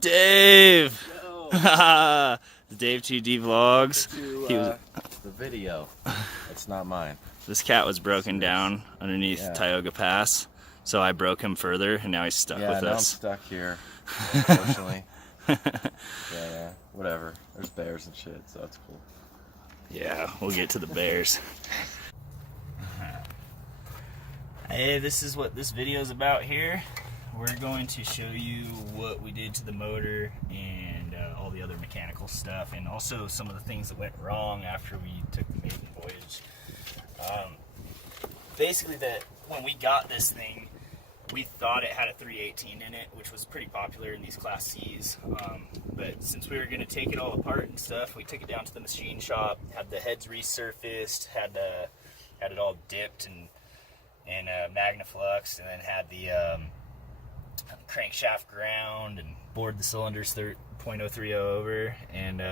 Dave! Yo. Dave 2D Vlogs. To, He was, the video. It's not mine. this cat was broken down underneath Tioga Pass, so I broke him further, and now he's stuck with now us. I'm stuck here, unfortunately. yeah, whatever. There's bears and shit, so that's cool. Yeah, we'll get to the bears. Hey, this is what this video is about here. We're going to show you what we did to the motor and all the other mechanical stuff, and also some of the things that went wrong after we took the maiden voyage. Basically, when we got this thing, we thought it had a 318 in it, which was pretty popular in these Class C's. But since we were going to take it all apart and stuff, we took it down to the machine shop, had the heads resurfaced, had it all dipped and magnafluxed, and then had the crankshaft ground and bored the cylinders 0.030 over, and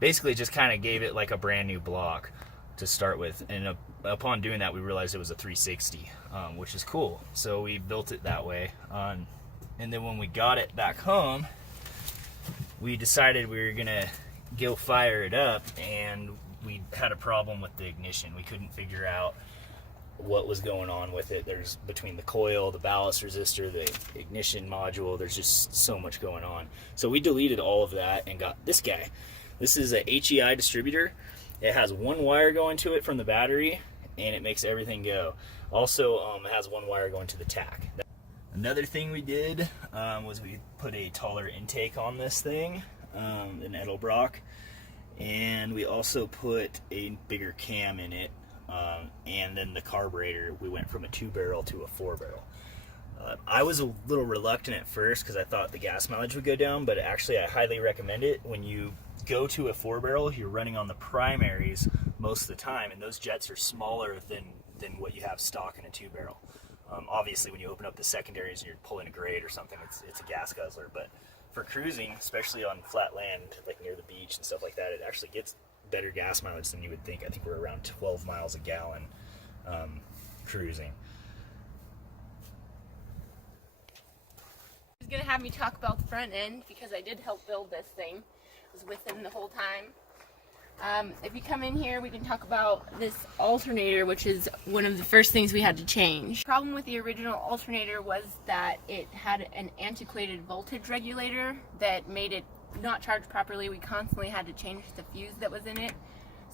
basically just kind of gave it like a brand new block to start with. And upon doing that, we realized it was a 360, which is cool, so we built it that way. And then when we got it back home, we decided we were gonna go fire it up, and we had a problem with the ignition. We couldn't figure out what was going on with it. There's between the coil, the ballast resistor, the ignition module, there's just so much going on. So we deleted all of that and got this guy. This is a HEI distributor. It has one wire going to it from the battery, and it makes everything go. Also, it has one wire going to the tach. Another thing we did was we put a taller intake on this thing, an Edelbrock, and we also put a bigger cam in it. And then the carburetor, we went from a 2-barrel to a 4-barrel. I was a little reluctant at first because I thought the gas mileage would go down, but actually I highly recommend it. When you go to a 4-barrel, you're running on the primaries most of the time, and those jets are smaller than what you have stock in a 2-barrel. Obviously, when you open up the secondaries and you're pulling a grade or something, it's a gas guzzler. But for cruising, especially on flat land, like near the beach and stuff like that, it actually gets better gas mileage than you would think. I think we're around 12 miles a gallon cruising. He's gonna have me talk about the front end because I did help build this thing. I was with him the whole time. If you come in here, we can talk about this alternator, which is one of the first things we had to change. The problem with the original alternator was that it had an antiquated voltage regulator that made it not charged properly. We constantly had to change the fuse that was in it.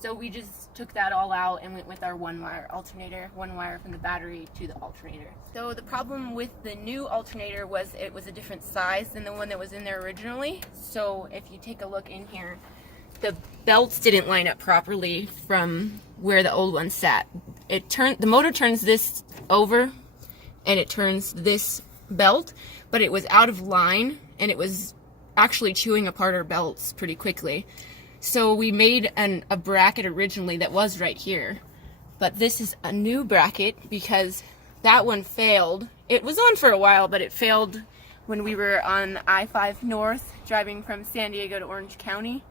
So we just took that all out and went with our 1-wire alternator, 1 wire from the battery to the alternator. So the problem with the new alternator was it was a different size than the one that was in there originally. So if you take a look in here, the belts didn't line up properly from where the old one sat. The motor turns this over and it turns this belt, but it was out of line and it was actually chewing apart our belts pretty quickly. So we made a bracket originally that was right here, but this is a new bracket because that one failed. It was on for a while, but it failed when we were on I-5 North driving from San Diego to Orange County,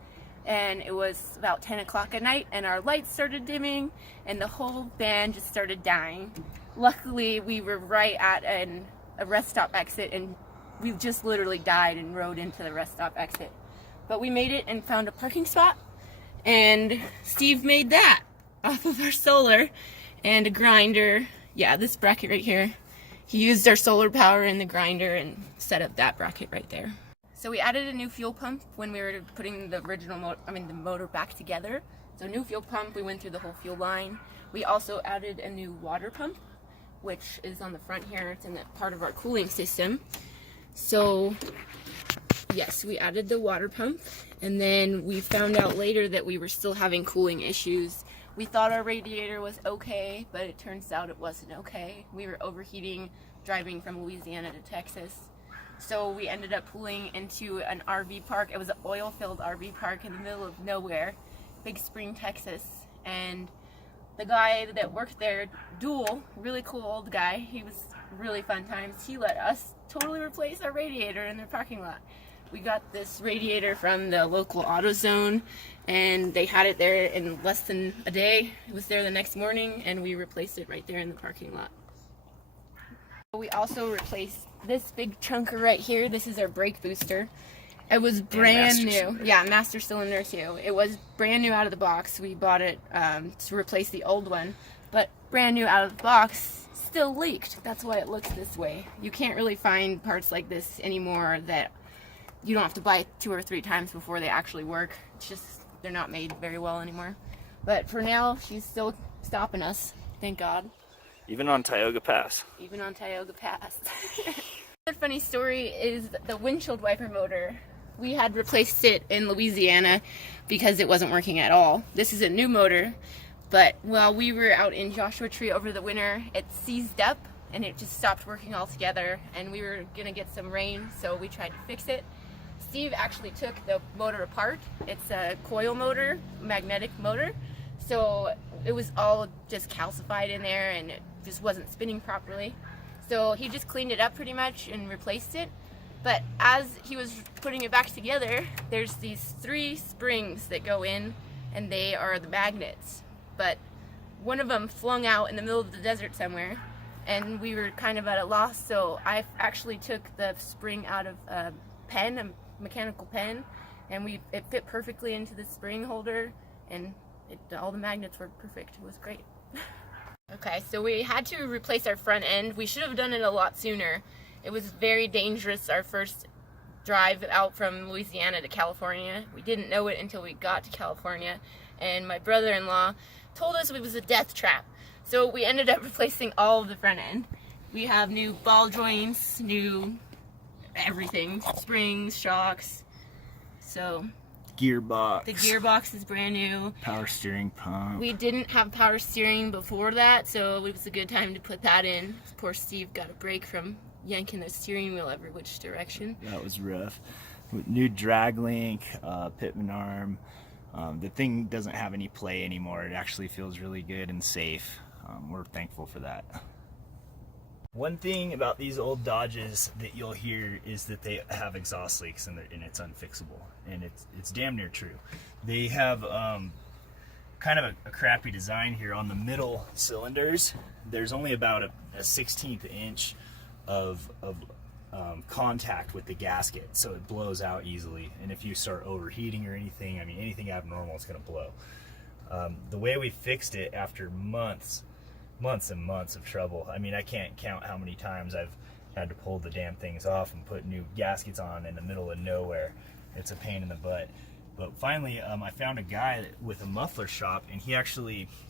and it was about 10 o'clock at night and our lights started dimming and the whole van just started dying. Luckily we were right at a rest stop exit, and we just literally died and rode into the rest stop exit. But we made it and found a parking spot, and Steve made that off of our solar and a grinder. Yeah, this bracket right here. He used our solar power in the grinder and set up that bracket right there. So we added a new fuel pump when we were putting the the motor back together. So new fuel pump, we went through the whole fuel line. We also added a new water pump, which is on the front here. It's in that part of our cooling system. So yes, we added the water pump, and then we found out later that we were still having cooling issues. We thought our radiator was okay, but it turns out it wasn't okay. We were overheating driving from Louisiana to Texas. So we ended up pulling into an RV park. It was an oil-filled RV park in the middle of nowhere, Big Spring, Texas. And the guy that worked there, Duel, really cool old guy, he was really fun times. He let us totally replace our radiator in their parking lot. We got this radiator from the local AutoZone, and they had it there in less than a day. It was there the next morning, and we replaced it right there in the parking lot. We also replaced this big chunker right here. This is our brake booster. It was brand new. cylinder. Yeah, master cylinder too. It was brand new out of the box. We bought it to replace the old one, but brand new out of the box, still leaked. That's why it looks this way. You can't really find parts like this anymore that you don't have to buy 2 or 3 times before they actually work. It's just they're not made very well anymore. But for now, she's still stopping us. Thank God. Even on Tioga Pass. Even on Tioga Pass. Another funny story is the windshield wiper motor. We had replaced it in Louisiana because it wasn't working at all. This is a new motor, but while we were out in Joshua Tree over the winter, it seized up and it just stopped working altogether, and we were gonna get some rain, so we tried to fix it. Steve actually took the motor apart. It's a coil motor, magnetic motor, so it was all just calcified in there and it just wasn't spinning properly. So he just cleaned it up pretty much and replaced it. But as he was putting it back together, there's these 3 springs that go in, and they are the magnets. But one of them flung out in the middle of the desert somewhere, and we were kind of at a loss, so I actually took the spring out of a pen, a mechanical pen, and it fit perfectly into the spring holder, and all the magnets worked perfect. It was great. Okay, so we had to replace our front end. We should have done it a lot sooner. It was very dangerous, our first drive out from Louisiana to California. We didn't know it until we got to California, and my brother-in-law told us it was a death trap. So we ended up replacing all of the front end. We have new ball joints, new everything, springs, shocks. So Gearbox. the gearbox is brand new. Power steering pump. We didn't have power steering before that, so it was a good time to put that in. Poor Steve got a break from yanking the steering wheel every which direction. That was rough. New drag link, pitman arm. The thing doesn't have any play anymore. It actually feels really good and safe. We're thankful for that. One thing about these old Dodges that you'll hear is that they have exhaust leaks and it's unfixable, and it's damn near true. They have kind of a crappy design here on the middle cylinders. There's only about a 1/16 inch of contact with the gasket, so it blows out easily, and if you start overheating or anything, I mean anything abnormal, it's going to blow. The way we fixed it after months and months of trouble, I mean I can't count how many times I've had to pull the damn things off and put new gaskets on in the middle of nowhere. It's a pain in the butt. But finally I found a guy with a muffler shop, and he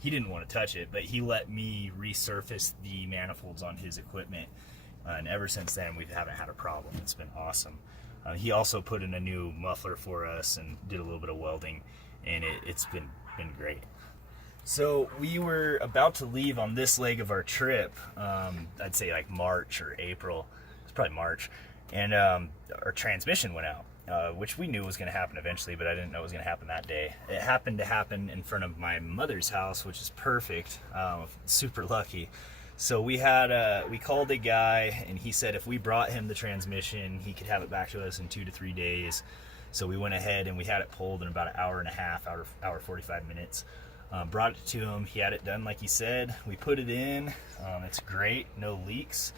didn't want to touch it, but he let me resurface the manifolds on his equipment. And ever since then, we haven't had a problem. It's been awesome. He also put in a new muffler for us and did a little bit of welding, and it's been great. So we were about to leave on this leg of our trip, I'd say like March or April. It's probably March. And our transmission went out, which we knew was going to happen eventually, but I didn't know it was going to happen that day. It happened to happen in front of my mother's house, which is perfect. Super lucky. So we called a guy, and he said if we brought him the transmission, he could have it back to us in 2 to 3 days. So we went ahead and we had it pulled in about an hour and a half, hour 45 minutes. Brought it to him. He had it done like he said. We put it in. It's great. No leaks.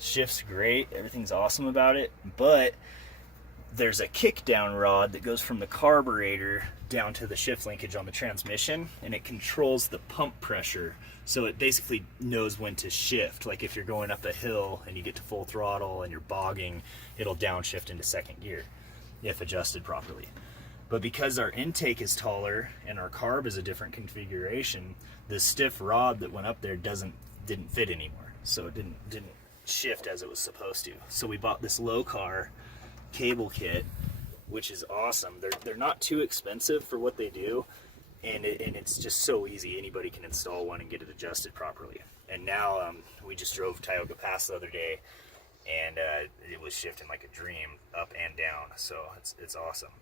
Shifts great. Everything's awesome about it. But there's a kick down rod that goes from the carburetor down to the shift linkage on the transmission, and it controls the pump pressure. So it basically knows when to shift. Like if you're going up a hill and you get to full throttle and you're bogging, it'll downshift into second gear if adjusted properly. But because our intake is taller and our carb is a different configuration, the stiff rod that went up there didn't fit anymore. So it didn't shift as it was supposed to. So we bought this low car cable kit, which is awesome. They're not too expensive for what they do, and it's just so easy. Anybody can install one and get it adjusted properly. And now we just drove Tioga Pass the other day, and it was shifting like a dream up and down. So it's awesome.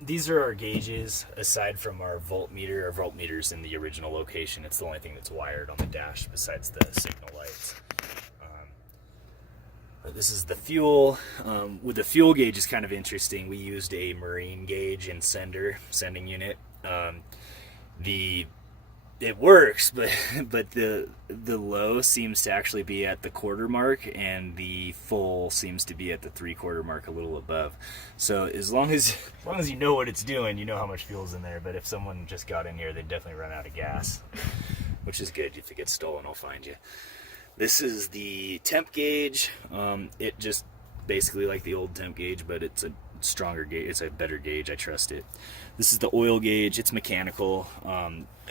These are our gauges. Aside from our voltmeter's in the original location. It's the only thing that's wired on the dash besides the signal lights. This is the fuel. With the fuel gauge is kind of interesting. We used a marine gauge and sending unit. The it works, but the low seems to actually be at the quarter mark, and the full seems to be at the 3/4 mark, a little above. So as long as you know what it's doing, you know how much fuel's in there. But if someone just got in here, they'd definitely run out of gas, which is good. If it gets stolen, I'll find you. This is the temp gauge. It just basically like the old temp gauge, but it's a stronger gauge. It's a better gauge. I trust it. This is the oil gauge. It's mechanical.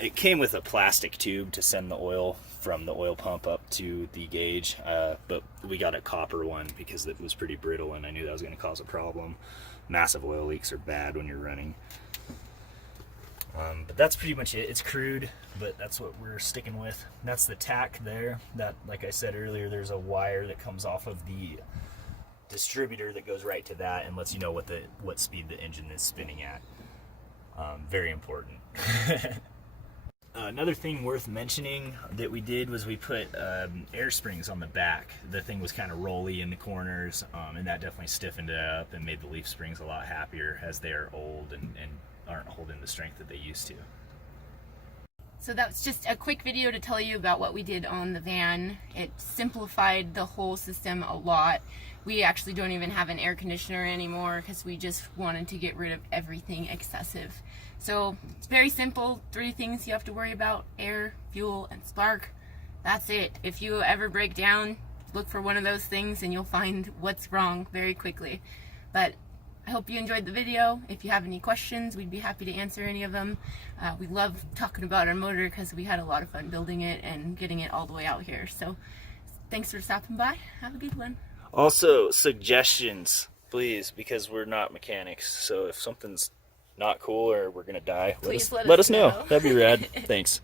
It came with a plastic tube to send the oil from the oil pump up to the gauge, but we got a copper one because it was pretty brittle, and I knew that was going to cause a problem. Massive oil leaks are bad when you're running. But that's pretty much it. It's crude, but that's what we're sticking with. That's the tack there. That, like I said earlier, there's a wire that comes off of the distributor that goes right to that and lets you know what speed the engine is spinning at. Very important. Another thing worth mentioning that we did was we put air springs on the back. The thing was kind of rolly in the corners, and that definitely stiffened it up and made the leaf springs a lot happier, as they are old and aren't holding the strength that they used to. So that was just a quick video to tell you about what we did on the van. It simplified the whole system a lot. We actually don't even have an air conditioner anymore because we just wanted to get rid of everything excessive. So it's very simple. 3 things you have to worry about: air, fuel, and spark. That's it. If you ever break down, look for one of those things and you'll find what's wrong very quickly. But I hope you enjoyed the video. If you have any questions, we'd be happy to answer any of them. We love talking about our motor because we had a lot of fun building it and getting it all the way out here. So thanks for stopping by. Have a good one. Also, suggestions, please, because we're not mechanics. So if something's not cool or we're gonna die, Please let us know. know. That'd be rad. Thanks.